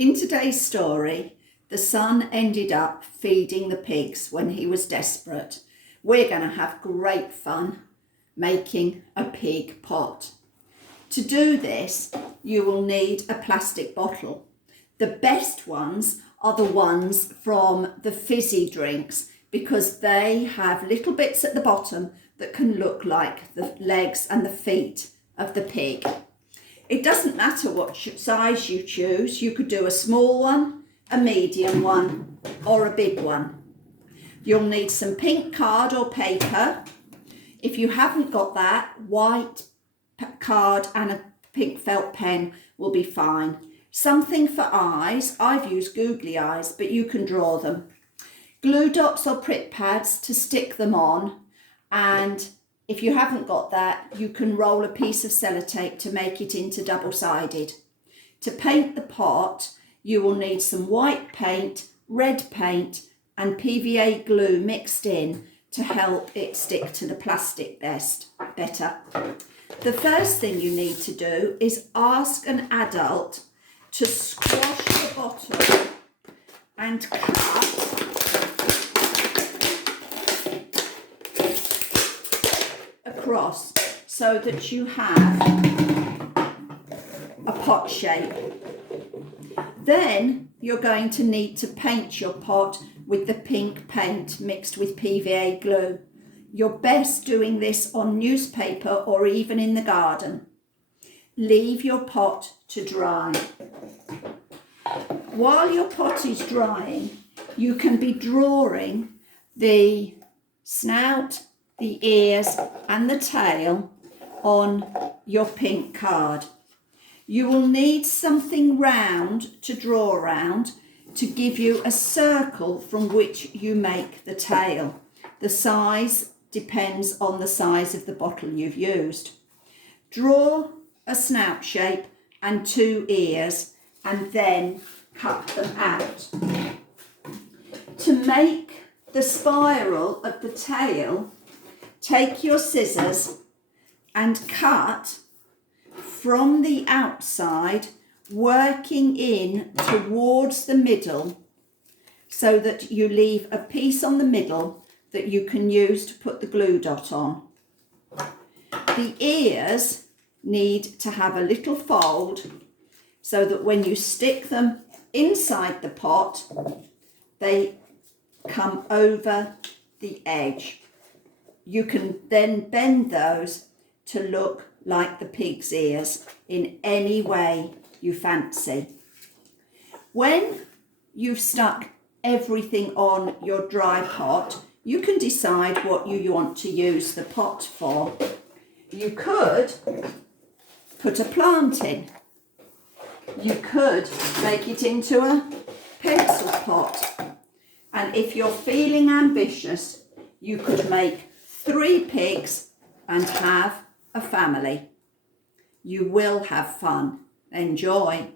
In today's story, the son ended up feeding the pigs when he was desperate. We're going to have great fun making a pig pot. To do this, you will need a plastic bottle. The best ones are the ones from the fizzy drinks because they have little bits at the bottom that can look like the legs and the feet of the pig. It doesn't matter what size you choose. You could do a small one, a medium one, or a big one. You'll need some pink card or paper. If you haven't got that, white card and a pink felt pen will be fine. Something for eyes. I've used googly eyes, but you can draw them. Glue dots or prick pads to stick them on, and if you haven't got that, you can roll a piece of sellotape to make it into double-sided. To paint the pot, you will need some white paint, red paint, and PVA glue mixed in to help it stick to the plastic better. The first thing you need to do is ask an adult to squash the bottle and cut across so that you have a pot shape. Then you're going to need to paint your pot with the pink paint mixed with PVA glue. You're best doing this on newspaper or even in the garden. Leave your pot to dry. While your pot is drying, you can be drawing the snout, the ears and the tail on your pink card. You will need something round to draw around to give you a circle from which you make the tail. The size depends on the size of the bottle you've used. Draw a snout shape and 2 ears and then cut them out. To make the spiral of the tail, take your scissors and cut from the outside, working in towards the middle so that you leave a piece on the middle that you can use to put the glue dot on. The ears need to have a little fold so that when you stick them inside the pot, they come over the edge. You can then bend those to look like the pig's ears in any way you fancy. When you've stuck everything on your dry pot, you can decide what you want to use the pot for. You could put a plant in. You could make it into a pencil pot. And if you're feeling ambitious, you could make 3 pigs and have a family. You will have fun. Enjoy.